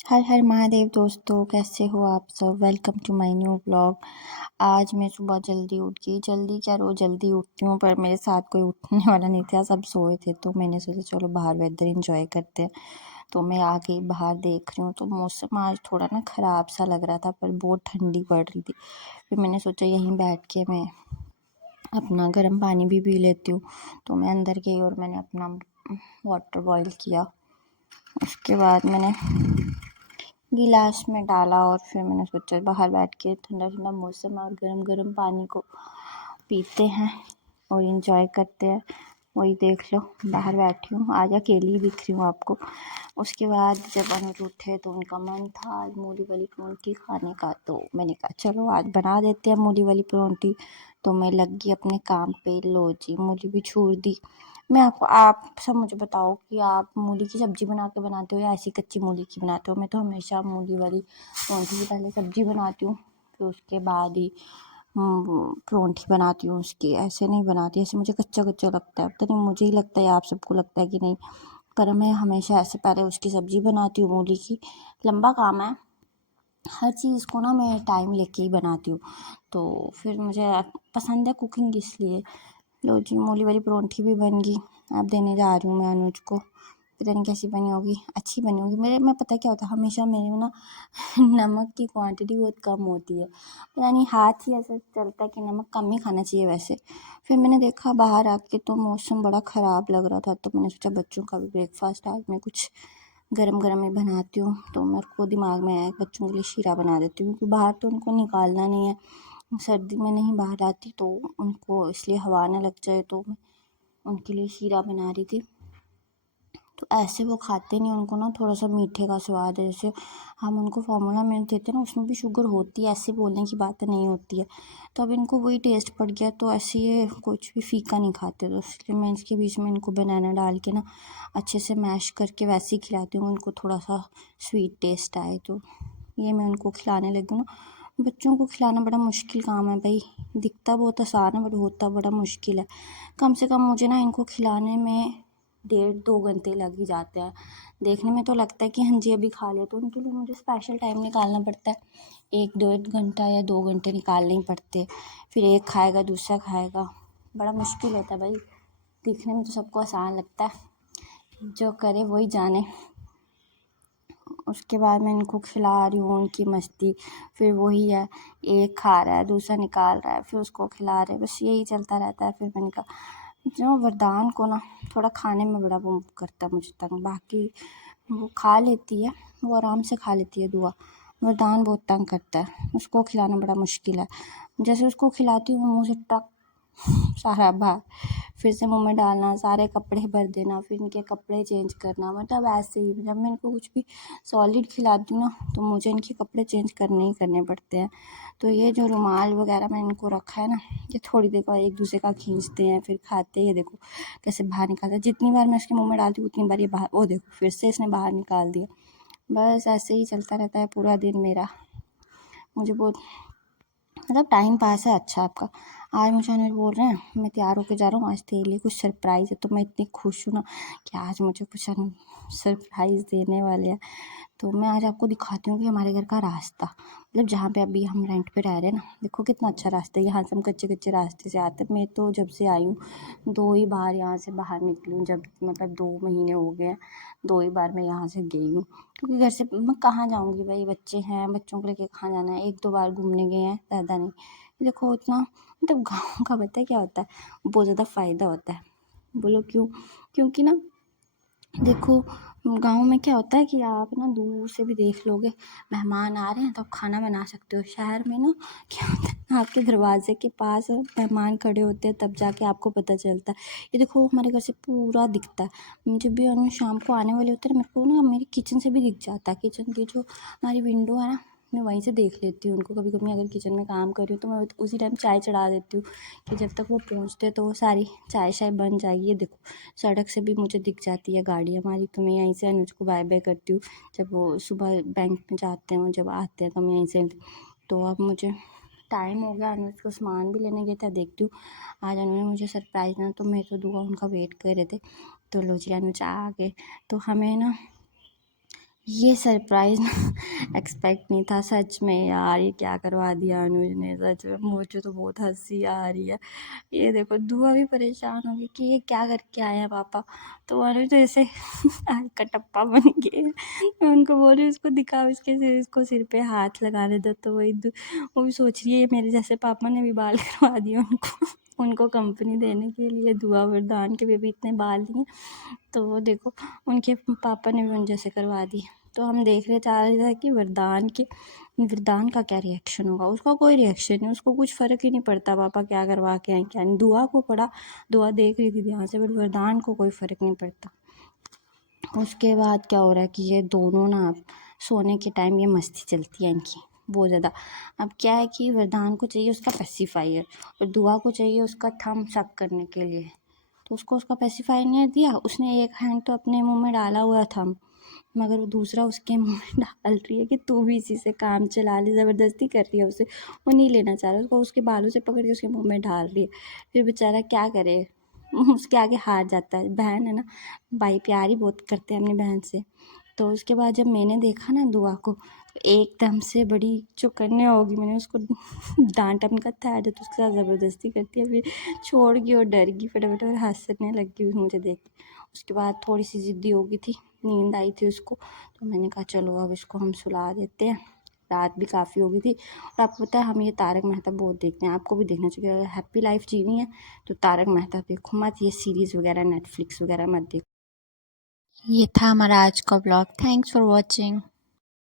हर हर महादेव दोस्तों, कैसे हो आप सब। Welcome to my new blog. आज मैं सुबह जल्दी उठ गई। जल्दी क्या, रोज जल्दी उठती हूँ, पर मेरे साथ कोई उठने वाला नहीं था, सब सोए थे। तो मैंने सोचा चलो बाहर वेदर एंजॉय करते हैं। तो मैं आ गई बाहर, देख रही हूँ तो मौसम आज थोड़ा ना ख़राब सा लग रहा था, पर बहुत ठंडी पड़ रही थी। फिर मैंने सोचा यहीं बैठ के मैं अपना गर्म पानी भी पी लेती हूँ। तो मैं अंदर गई और मैंने अपना वाटर बॉईल किया। उसके बाद मैंने गिलास में डाला और फिर मैंने सोचा बाहर बैठ के ठंडा ठंडा मौसम और गरम गरम पानी को पीते हैं और इंजॉय करते हैं। वही देख लो, बाहर बैठी हूँ, आज अकेली दिख रही हूँ आपको। उसके बाद जब अनुज उठे तो उनका मन था आज मूली वाली परोंठी खाने का, तो मैंने कहा चलो आज बना देते हैं मूली वाली परोंठी। तो मैं लग गई अपने काम पे। लो जी, मूली भी छूर दी। मैं आपको, आप सब मुझे बताओ कि आप मूली की सब्जी बना के बनाते हो या ऐसी कच्ची मूली की बनाते हो। मैं तो हमेशा मूली वाली परोंठी की पहले सब्जी बनाती हूँ, फिर उसके बाद ही परोंठी बनाती हूँ उसकी। ऐसे नहीं बनाती, ऐसे मुझे कच्चा कच्चा लगता है। पता नहीं, मुझे ही लगता है आप सबको लगता है कि नहीं, पर मैं हमेशा ऐसे पहले उसकी सब्जी बनाती हूँ मूली की। लंबा काम है, हर चीज़ को ना मैं टाइम लेके ही बनाती हूँ। तो फिर मुझे पसंद है कुकिंग, इसलिए। लो जी, मूली वाली परोंठी भी बन गई। अब देने जा रही हूँ मैं अनुज को। पता नहीं कैसी बनी होगी, अच्छी बनी होगी। मेरे में पता है क्या होता है, हमेशा मेरे में ना नमक की क्वांटिटी बहुत कम होती है। पता नहीं, हाथ ही ऐसा चलता है कि नमक कम ही खाना चाहिए वैसे। फिर मैंने देखा बाहर आके तो मौसम बड़ा ख़राब लग रहा था, तो मैंने सोचा बच्चों का भी ब्रेकफास्ट आज मैं कुछ गरम गरम ही बनाती हूँ। तो मेरे को दिमाग में आया बच्चों के लिए शीरा बना देती हूँ, क्योंकि बाहर तो उनको निकालना नहीं है। सर्दी में नहीं बाहर आती तो उनको, इसलिए हवा ना लग जाए, तो मैं उनके लिए शीरा बना रही थी। तो ऐसे वो खाते नहीं, उनको ना थोड़ा सा मीठे का स्वाद है। जैसे हम उनको फार्मूला मिल्क देते हैं ना, उसमें भी शुगर होती है, ऐसे बोलने की बात नहीं होती है। तो अब इनको वही टेस्ट पड़ गया, तो ऐसे ये कुछ भी फीका नहीं खाते। तो इसलिए मैं इसके बीच में इनको बनाना डाल के ना अच्छे से मैश करके वैसे ही खिलाती हूँ, उनको थोड़ा सा स्वीट टेस्ट आए। तो ये मैं उनको खिलाने लगी हूँ ना। बच्चों को खिलाना बड़ा मुश्किल काम है भाई। दिखता बहुत आसान है, बट होता बड़ा मुश्किल है। कम से कम मुझे ना इनको खिलाने में 1.5-2 घंटे लग ही जाते हैं। देखने में तो लगता है कि हाँ जी अभी खा ले, तो उनके लिए मुझे स्पेशल टाइम निकालना पड़ता है। 1 1.5 घंटा या 2 घंटे निकालने ही पड़ते। फिर एक खाएगा, दूसरा खाएगा, बड़ा मुश्किल होता है भाई। दिखने में तो सबको आसान लगता है, जो करे वही जाने। उसके बाद मैं इनको खिला रही हूँ, उनकी मस्ती फिर वही है, एक खा रहा है, दूसरा निकाल रहा है, फिर उसको खिला रहे, बस यही चलता रहता है। फिर मैंने कहा जो वरदान को ना थोड़ा खाने में बड़ा वो करता है मुझे तंग। बाकी वो खा लेती है, वो आराम से खा लेती है दुआ। वरदान बहुत तंग करता है, उसको खिलाना बड़ा मुश्किल है। जैसे उसको खिलाती हूँ मुँह से टक सारा बाहर, फिर से मुँह में डालना, सारे कपड़े भर देना, फिर इनके कपड़े चेंज करना। मतलब ऐसे ही जब मैं इनको कुछ भी सॉलिड खिलाती हूँ ना, तो मुझे इनके कपड़े चेंज करने ही करने पड़ते हैं। तो ये जो रुमाल वगैरह मैंने इनको रखा है ना, ये थोड़ी देर बाद एक दूसरे का खींचते हैं, फिर खाते हैं। ये देखो कैसे बाहर निकालते हैं। जितनी बार मैं इसके मुँह में डालती हूँ उतनी बार ये बाहर, वो देखो फिर से इसने बाहर निकाल दिया। बस ऐसे ही चलता रहता है पूरा दिन मेरा। मुझे बहुत, मतलब टाइम पास है अच्छा आपका। आज मुझे अनिल बोल रहे हैं मैं तैयार होके जा रहा हूँ, आज तेरे लिए कुछ सरप्राइज़ है। तो मैं इतनी खुश हूँ ना कि आज मुझे कुछ सरप्राइज़ देने वाले हैं। तो मैं आज आपको दिखाती हूँ कि हमारे घर का रास्ता, मतलब जहाँ पे अभी हम रेंट पे रह रहे हैं ना, देखो कितना अच्छा रास्ता है। यहाँ से हम कच्चे कच्चे रास्ते से आते हैं। मैं तो जब से आई हूँ 2 ही बार यहाँ से बाहर निकली हूँ, जब मतलब 2 महीने हो गए हैं, 2 ही बार मैं यहाँ से गई हूँ। क्योंकि घर से मैं कहाँ जाऊँगी भाई, बच्चे हैं, बच्चों को लेके कहाँ जाना है। 1 2 बार घूमने गए हैं, ज़्यादा नहीं। देखो उतना, मतलब गाँव का पता है क्या होता है, बहुत ज़्यादा फ़ायदा होता है। बोलो क्यों? क्योंकि ना देखो, गाँव में क्या होता है कि आप ना दूर से भी देख लोगे, मेहमान आ रहे हैं तो आप खाना बना सकते हो। शहर में ना क्या होता है, आपके दरवाजे के पास मेहमान खड़े होते हैं, तब जाके आपको पता चलता है। ये देखो हमारे घर से पूरा दिखता है। जब भी हम शाम को आने वाले होते हैं, मेरे को ना मेरी किचन से भी दिख जाता है। किचन की जो हमारी विंडो है ना, मैं वहीं से देख लेती हूँ उनको। कभी कभी अगर किचन में काम कर रही हूँ तो मैं उसी टाइम चाय चढ़ा देती हूँ, कि जब तक वो पहुँचते तो वो सारी चाय शाय बन जाएगी। ये देखो सड़क से भी मुझे दिख जाती है गाड़ी हमारी, तो मैं यहीं से अनुज को बाय बाय करती हूँ। जब वो सुबह बैंक में जाते हैं, जब आते हैं तो मैं यहीं से। तो अब मुझे टाइम हो गया, अनुज को सामान भी लेने गया था, देखती हूँ आज उन्होंने मुझे सरप्राइज़ देना, तो मैं तो दुआ उनका वेट कर रहे थे। तो लो जी अनुज आ गए। तो हमें ना ये सरप्राइज़ एक्सपेक्ट नहीं था सच में यार। ये क्या करवा दिया अनुज ने, सच में मुझे तो बहुत हंसी आ रही है। ये देखो दुआ भी परेशान होगी कि ये क्या करके आए हैं पापा। तो अनुज तो ऐसे कटप्पा बन गए। मैं उनको बोल रही हूँ इसको दिखाओ, इसको सिर पे हाथ लगाने दो। तो वो भी सोच रही है मेरे जैसे पापा ने भी बाल करवा दिए उनको कंपनी देने के लिए। दुआ वरदान के भी इतने बाल नहीं हैं, तो वो देखो उनके पापा ने भी उन जैसे करवा दिए। तो हम देख रहे चाह रहे थे कि वरदान का क्या रिएक्शन होगा। उसका कोई रिएक्शन नहीं, उसको कुछ फ़र्क ही नहीं पड़ता पापा क्या करवा के आए क्या नहीं। दुआ को पड़ा, दुआ देख रही थी ध्यान से, बट वरदान को कोई फ़र्क नहीं पड़ता। उसके बाद क्या हो रहा है कि ये दोनों ना सोने के टाइम ये मस्ती चलती है इनकी बहुत ज़्यादा। अब क्या है कि वरदान को चाहिए उसका पेसिफायर और दुआ को चाहिए उसका थंब सक करने के लिए। तो उसको उसका पेसिफायर नहीं दिया, उसने एक हैंड तो अपने मुंह में डाला हुआ था, मगर वो दूसरा उसके मुंह में डाल रही है कि तू भी इसी से काम चला ले। ज़बरदस्ती कर रही है उसे, वो नहीं लेना चाह रहा, उसको उसके बालों से पकड़ के उसके मुंह में डाल रही है। फिर बेचारा क्या करे, उसके आगे हार जाता है। बहन है ना, भाई प्यार ही बहुत करते हैं अपनी बहन से। तो उसके बाद जब मैंने देखा ना दुआ को, तो एकदम से बड़ी चौकन्ने होगी। मैंने उसको डांटा, मैंने कहा था तो उसके साथ ज़बरदस्ती करती है। फिर छोड़ गई और डर गई फटाफट और हंसने लग गई मुझे देख के। उसके बाद थोड़ी सी ज़िद्दी हो गई थी, नींद आई थी उसको, तो मैंने कहा चलो अब इसको हम सुला देते हैं, रात भी काफ़ी हो गई थी। और आपको पता है हम ये तारक मेहता बहुत देखते हैं, आपको भी देखना चाहिए। अगर हैप्पी लाइफ जीनी है तो तारक मेहता देखो मत, ये सीरीज़ वगैरह नेटफ्लिक्स वगैरह मत देखो। ये था हमारा आज का ब्लॉग। Thanks for watching.